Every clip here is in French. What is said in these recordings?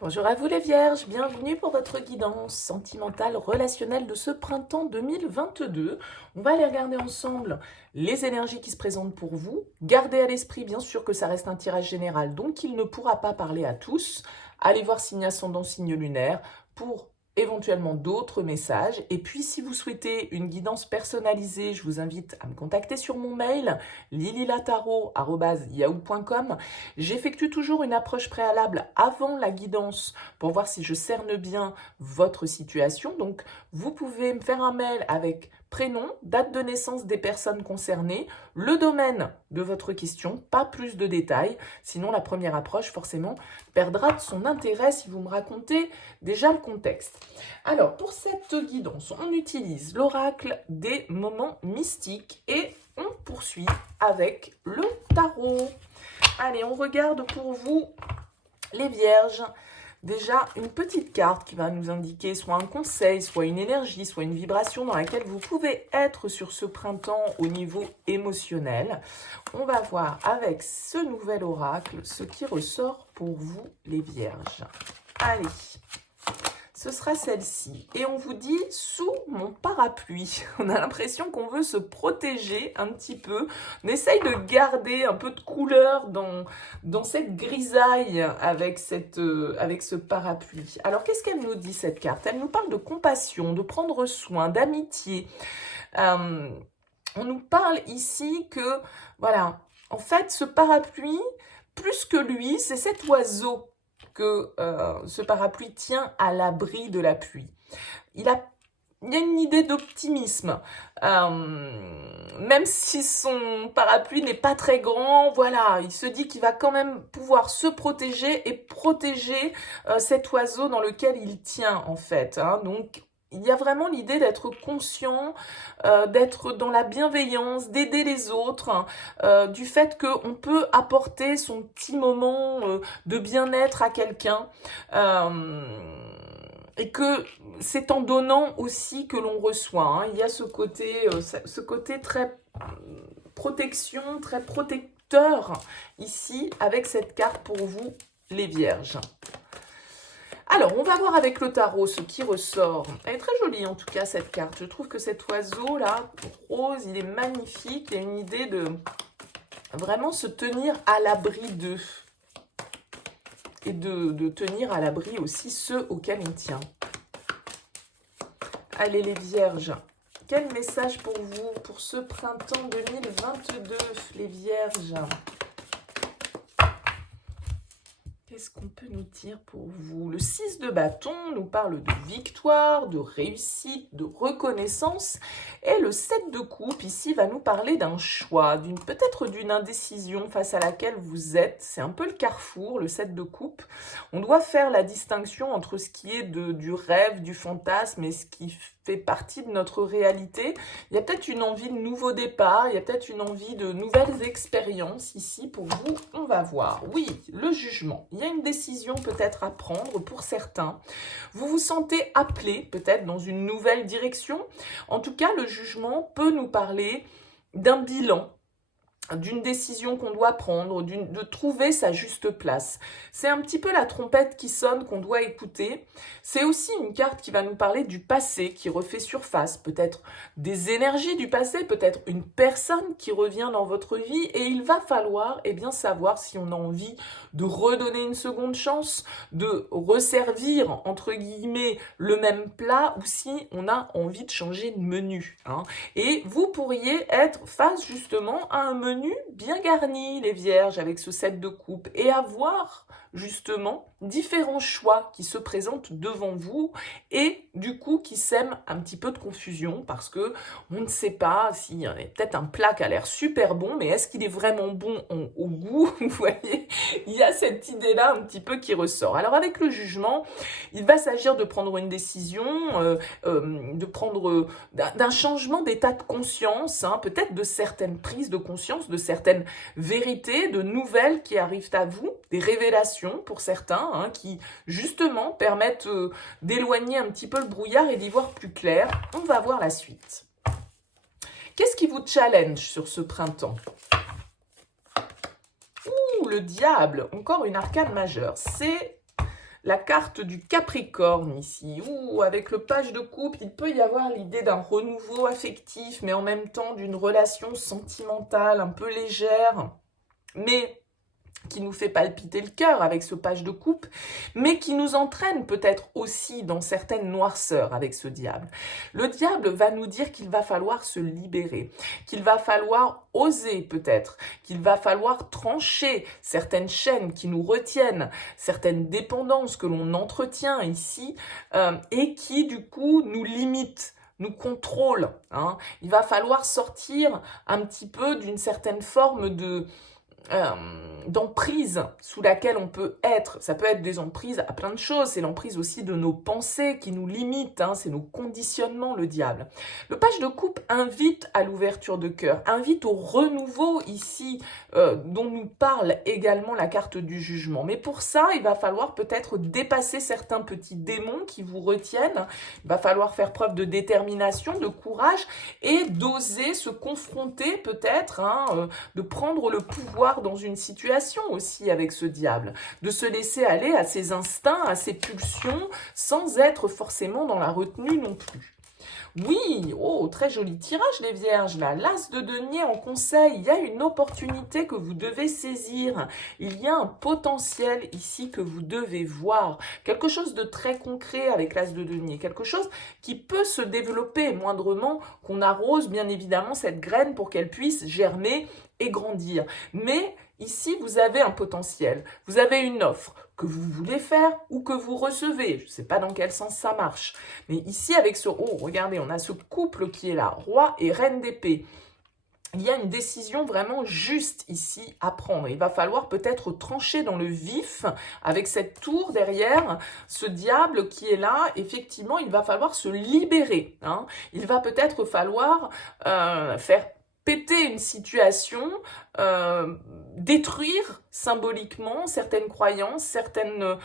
Bonjour à vous les Vierges, bienvenue pour votre guidance sentimentale relationnelle de ce printemps 2022. On va aller regarder ensemble les énergies qui se présentent pour vous. Gardez à l'esprit bien sûr que ça reste un tirage général, donc il ne pourra pas parler à tous. Allez voir signe ascendant, signe lunaire pour éventuellement d'autres messages. Et puis si vous souhaitez une guidance personnalisée, je vous invite à me contacter sur mon mail lililataro@yahoo.com. J'effectue toujours une approche préalable avant la guidance pour voir si je cerne bien votre situation. Donc, vous pouvez me faire un mail avec prénom, date de naissance des personnes concernées, le domaine de votre question, pas plus de détails. Sinon, la première approche, forcément, perdra de son intérêt si vous me racontez déjà le contexte. Alors, pour cette guidance, on utilise l'oracle des moments mystiques et on poursuit avec le tarot. Allez, on regarde pour vous, les Vierges, déjà une petite carte qui va nous indiquer soit un conseil, soit une énergie, soit une vibration dans laquelle vous pouvez être sur ce printemps au niveau émotionnel. On va voir avec ce nouvel oracle ce qui ressort pour vous, les Vierges. Allez, ce sera celle-ci. Et on vous dit sous mon parapluie. On a l'impression qu'on veut se protéger un petit peu. On essaye de garder un peu de couleur dans cette grisaille avec ce parapluie. Alors, qu'est-ce qu'elle nous dit, cette carte? Elle nous parle de compassion, de prendre soin, d'amitié. On nous parle ici que, voilà, en fait, ce parapluie, plus que lui, c'est cet oiseau que ce parapluie tient à l'abri de la pluie. Il y a une idée d'optimisme. Même si son parapluie n'est pas très grand, voilà, il se dit qu'il va quand même pouvoir se protéger et protéger cet oiseau dans lequel il tient, en fait. Donc, il y a vraiment l'idée d'être conscient, d'être dans la bienveillance, d'aider les autres, du fait qu'on peut apporter son petit moment de bien-être à quelqu'un. Et que c'est en donnant aussi que l'on reçoit. Il y a ce côté très protection, très protecteur ici avec cette carte pour vous, les Vierges. Alors, on va voir avec le tarot ce qui ressort. Elle est très jolie en tout cas, cette carte. Je trouve que cet oiseau-là, rose, il est magnifique. Il y a une idée de vraiment se tenir à l'abri d'eux. Et de tenir à l'abri aussi ceux auxquels on tient. Allez les Vierges, quel message pour vous, pour ce printemps 2022, les Vierges? Qu'est-ce qu'on peut nous dire pour vous? Le 6 de bâton nous parle de victoire, de réussite, de reconnaissance. Et le 7 de coupe, ici, va nous parler d'un choix, peut-être d'une indécision face à laquelle vous êtes. C'est un peu le carrefour, le 7 de coupe. On doit faire la distinction entre ce qui est du rêve, du fantasme et ce qui fait partie de notre réalité. Il y a peut-être une envie de nouveau départ, il y a peut-être une envie de nouvelles expériences ici pour vous. On va voir. Oui, le jugement. Il y a une décision peut-être à prendre pour certains. Vous vous sentez appelé peut-être dans une nouvelle direction. En tout cas, le jugement peut nous parler d'un bilan, d'une décision qu'on doit prendre, de trouver sa juste place. C'est un petit peu la trompette qui sonne qu'on doit écouter. C'est aussi une carte qui va nous parler du passé, qui refait surface, peut-être des énergies du passé, peut-être une personne qui revient dans votre vie, et il va falloir savoir si on a envie de redonner une seconde chance, de resservir, entre guillemets, le même plat, ou si on a envie de changer de menu. Et vous pourriez être face justement à un menu bien garni, les Vierges, avec ce 7 de coupe, et avoir justement différents choix qui se présentent devant vous et du coup qui sèment un petit peu de confusion parce que on ne sait pas s'il y a peut-être un plat qui a l'air super bon, mais est-ce qu'il est vraiment bon au goût? Vous voyez, il y a cette idée-là un petit peu qui ressort. Alors avec le jugement, il va s'agir de prendre une décision, d'un changement d'état de conscience, peut-être de certaines prises de conscience, de certaines vérités, de nouvelles qui arrivent à vous, des révélations pour certains, qui justement permettent d'éloigner un petit peu le brouillard et d'y voir plus clair. On va voir la suite. Qu'est-ce qui vous challenge sur ce printemps? Ouh, le diable, encore une arcane majeure. C'est la carte du Capricorne ici. Ouh, avec le page de coupe, il peut y avoir l'idée d'un renouveau affectif, mais en même temps d'une relation sentimentale un peu légère, mais qui nous fait palpiter le cœur avec ce page de coupe, mais qui nous entraîne peut-être aussi dans certaines noirceurs avec ce diable. Le diable va nous dire qu'il va falloir se libérer, qu'il va falloir oser peut-être, qu'il va falloir trancher certaines chaînes qui nous retiennent, certaines dépendances que l'on entretient ici et qui du coup nous limitent, nous contrôlent. Hein. Il va falloir sortir un petit peu d'une certaine forme d'emprise sous laquelle on peut être. Ça peut être des emprises à plein de choses. C'est l'emprise aussi de nos pensées qui nous limitent. Hein, c'est nos conditionnements, le diable. Le page de coupe invite à l'ouverture de cœur, invite au renouveau ici, dont nous parle également la carte du jugement. Mais pour ça, il va falloir peut-être dépasser certains petits démons qui vous retiennent. Il va falloir faire preuve de détermination, de courage et d'oser se confronter peut-être, hein, de prendre le pouvoir dans une situation aussi avec ce diable, de se laisser aller à ses instincts, à ses pulsions, sans être forcément dans la retenue non plus. Oui, oh, très joli tirage les vierges là, l'as de denier en conseil, il y a une opportunité que vous devez saisir, il y a un potentiel ici que vous devez voir, quelque chose de très concret avec l'as de denier, quelque chose qui peut se développer moindrement, qu'on arrose bien évidemment cette graine pour qu'elle puisse germer et grandir. Mais ici, vous avez un potentiel, vous avez une offre que vous voulez faire ou que vous recevez. Je ne sais pas dans quel sens ça marche. Mais ici, avec ce... Oh, regardez, on a ce couple qui est là, roi et reine d'épée. Il y a une décision vraiment juste ici à prendre. Il va falloir peut-être trancher dans le vif avec cette tour derrière, ce diable qui est là. Effectivement, il va falloir se libérer. Hein. Il va peut-être falloir faire péter une situation, détruire symboliquement certaines croyances, certaines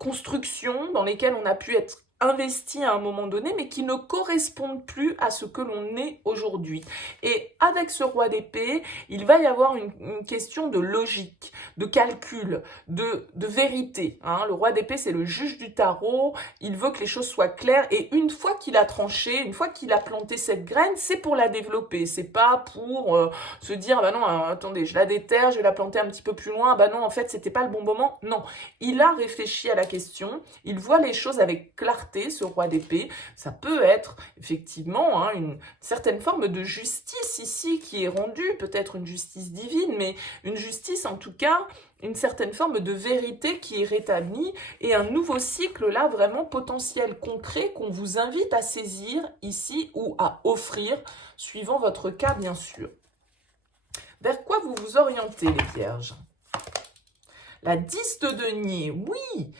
constructions dans lesquelles on a pu être investi à un moment donné, mais qui ne correspondent plus à ce que l'on est aujourd'hui. Et avec ce roi d'épée, il va y avoir une question de logique, de calcul, de vérité. Hein. Le roi d'épée, c'est le juge du tarot, il veut que les choses soient claires, et une fois qu'il a tranché, une fois qu'il a planté cette graine, c'est pour la développer, c'est pas pour se dire, bah non, attendez, je la déterre, je vais la planter un petit peu plus loin, bah non, en fait, c'était pas le bon moment. Non, il a réfléchi à la question, il voit les choses avec clarté, ce roi d'épée, ça peut être effectivement hein, une certaine forme de justice ici qui est rendue, peut-être une justice divine, mais une justice en tout cas, une certaine forme de vérité qui est rétablie et un nouveau cycle là vraiment potentiel, concret qu'on vous invite à saisir ici ou à offrir, suivant votre cas bien sûr. Vers quoi vous vous orientez les vierges ? La 10 de denier, oui,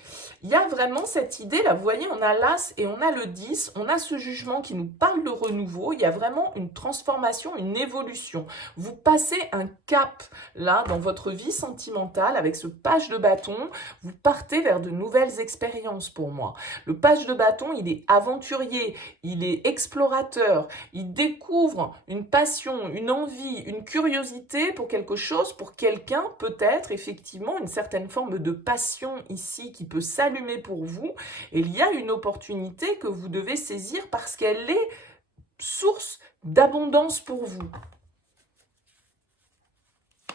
il y a vraiment cette idée, là, vous voyez, on a l'as et on a le 10, on a ce jugement qui nous parle de renouveau, il y a vraiment une transformation, une évolution. Vous passez un cap, là, dans votre vie sentimentale, avec ce page de bâton, vous partez vers de nouvelles expériences pour moi. Le page de bâton, il est aventurier, il est explorateur, il découvre une passion, une envie, une curiosité pour quelque chose, pour quelqu'un, peut-être, effectivement, une certaine forme de passion ici qui peut s'allumer pour vous. Et il y a une opportunité que vous devez saisir parce qu'elle est source d'abondance pour vous.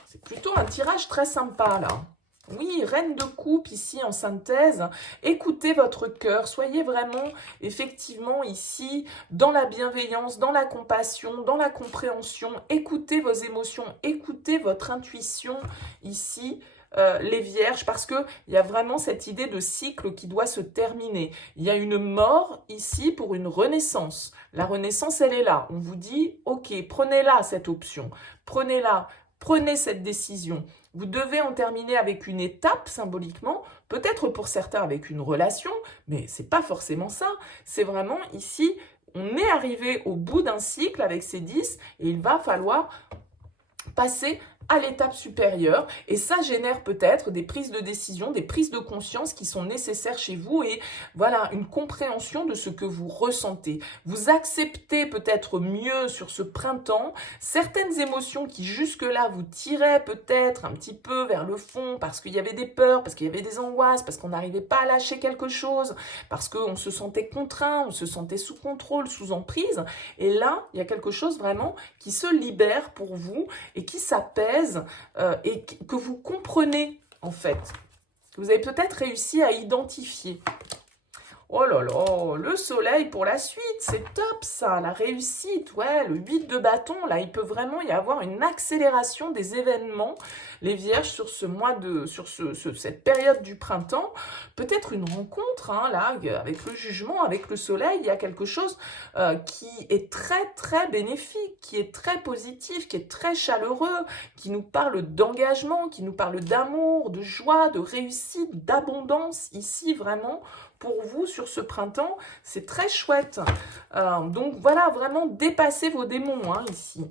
C'est plutôt un tirage très sympa là. Oui, reine de coupe ici en synthèse, écoutez votre cœur, soyez vraiment effectivement ici dans la bienveillance, dans la compassion, dans la compréhension, écoutez vos émotions, écoutez votre intuition ici, les vierges, parce qu'il y a vraiment cette idée de cycle qui doit se terminer. Il y a une mort ici pour une renaissance. La renaissance, elle est là. On vous dit, ok, prenez-la cette option, prenez-la, prenez cette décision. Vous devez en terminer avec une étape symboliquement, peut-être pour certains avec une relation, mais c'est pas forcément ça. C'est vraiment ici, on est arrivé au bout d'un cycle avec ces 10 et il va falloir passer à l'étape supérieure et ça génère peut-être des prises de décision, des prises de conscience qui sont nécessaires chez vous et voilà, une compréhension de ce que vous ressentez. Vous acceptez peut-être mieux sur ce printemps certaines émotions qui jusque-là vous tiraient peut-être un petit peu vers le fond parce qu'il y avait des peurs, parce qu'il y avait des angoisses, parce qu'on n'arrivait pas à lâcher quelque chose, parce qu'on se sentait contraint, on se sentait sous contrôle, sous emprise. Et là, il y a quelque chose vraiment qui se libère pour vous et qui s'apaise et que vous comprenez en fait, que vous avez peut-être réussi à identifier. Oh là là, le soleil pour la suite, c'est top ça, la réussite, ouais, le 8 de bâton, là, il peut vraiment y avoir une accélération des événements, les vierges, sur ce mois de, sur cette période du printemps, peut-être une rencontre, hein, là, avec le jugement, avec le soleil, il y a quelque chose qui est très très bénéfique, qui est très positif, qui est très chaleureux, qui nous parle d'engagement, qui nous parle d'amour, de joie, de réussite, d'abondance, ici, vraiment, pour vous sur ce printemps, c'est très chouette. Donc voilà, vraiment dépasser vos démons hein, ici.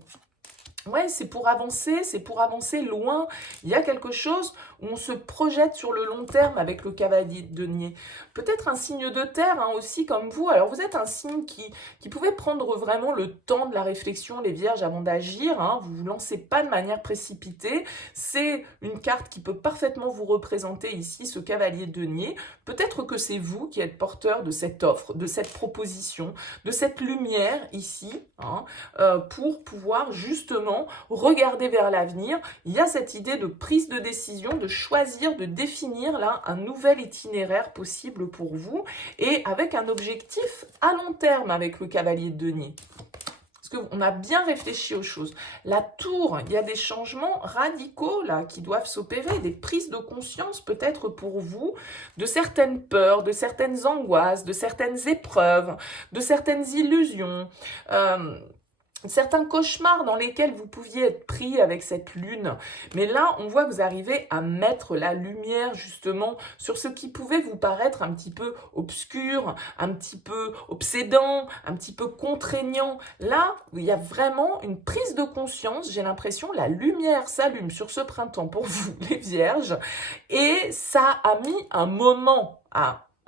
Ouais, c'est pour avancer loin. Il y a quelque chose où on se projette sur le long terme avec le cavalier de denier. Peut-être un signe de terre hein, aussi comme vous. Alors vous êtes un signe qui pouvait prendre vraiment le temps de la réflexion, les vierges, avant d'agir. Hein. Vous ne vous lancez pas de manière précipitée. C'est une carte qui peut parfaitement vous représenter ici, ce cavalier de denier. Peut-être que c'est vous qui êtes porteur de cette offre, de cette proposition, de cette lumière ici, hein, pour pouvoir justement regarder vers l'avenir. Il y a cette idée de prise de décision, de choisir, de définir là un nouvel itinéraire possible pour vous et avec un objectif à long terme avec le cavalier de denier. Parce qu'on a bien réfléchi aux choses. La tour, il y a des changements radicaux là qui doivent s'opérer, des prises de conscience peut-être pour vous de certaines peurs, de certaines angoisses, de certaines épreuves, de certaines illusions. Certains cauchemars dans lesquels vous pouviez être pris avec cette lune. Mais là, on voit que vous arrivez à mettre la lumière justement sur ce qui pouvait vous paraître un petit peu obscur, un petit peu obsédant, un petit peu contraignant. Là, il y a vraiment une prise de conscience. J'ai l'impression la lumière s'allume sur ce printemps pour vous, les vierges. Et ça a mis un moment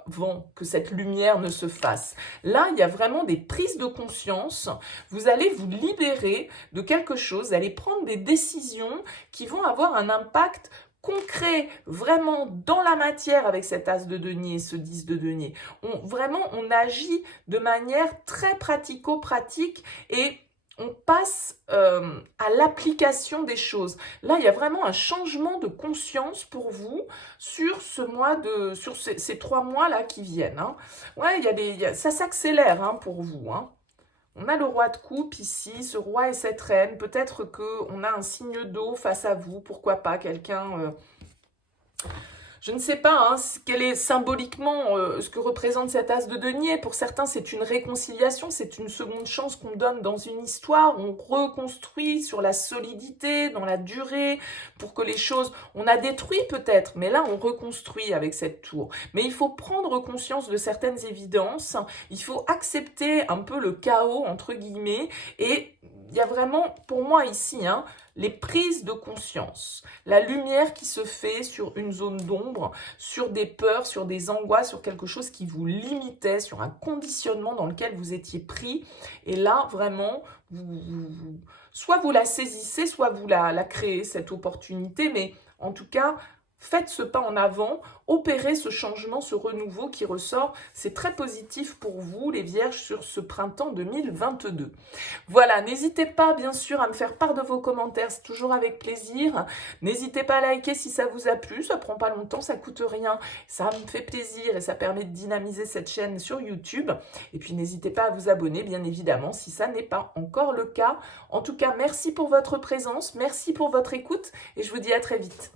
avant que cette lumière ne se fasse. Là, il y a vraiment des prises de conscience. Vous allez vous libérer de quelque chose, vous allez prendre des décisions qui vont avoir un impact concret, vraiment dans la matière avec cet as de denier, ce 10 de denier. On agit de manière très pratico-pratique et on passe à l'application des choses. Là, il y a vraiment un changement de conscience pour vous sur ces 3 mois-là qui viennent. Hein. Ouais, ça s'accélère hein, pour vous. Hein. On a le roi de coupe ici, ce roi et cette reine. Peut-être qu'on a un signe d'eau face à vous. Pourquoi pas quelqu'un... Je ne sais pas hein, quel est symboliquement ce que représente cet as de denier. Pour certains, c'est une réconciliation, c'est une seconde chance qu'on donne dans une histoire. On reconstruit sur la solidité, dans la durée, pour que les choses... On a détruit peut-être, mais là, on reconstruit avec cette tour. Mais il faut prendre conscience de certaines évidences. Il faut accepter un peu le chaos, entre guillemets, et... il y a vraiment, pour moi ici, hein, les prises de conscience, la lumière qui se fait sur une zone d'ombre, sur des peurs, sur des angoisses, sur quelque chose qui vous limitait, sur un conditionnement dans lequel vous étiez pris. Et là, vraiment, soit vous la saisissez, soit vous la créez, cette opportunité. Mais en tout cas, faites ce pas en avant, opérez ce changement, ce renouveau qui ressort. C'est très positif pour vous, les vierges, sur ce printemps 2022. Voilà, n'hésitez pas, bien sûr, à me faire part de vos commentaires. C'est toujours avec plaisir. N'hésitez pas à liker si ça vous a plu. Ça prend pas longtemps, ça coûte rien. Ça me fait plaisir et ça permet de dynamiser cette chaîne sur YouTube. Et puis, n'hésitez pas à vous abonner, bien évidemment, si ça n'est pas encore le cas. En tout cas, merci pour votre présence. Merci pour votre écoute et je vous dis à très vite.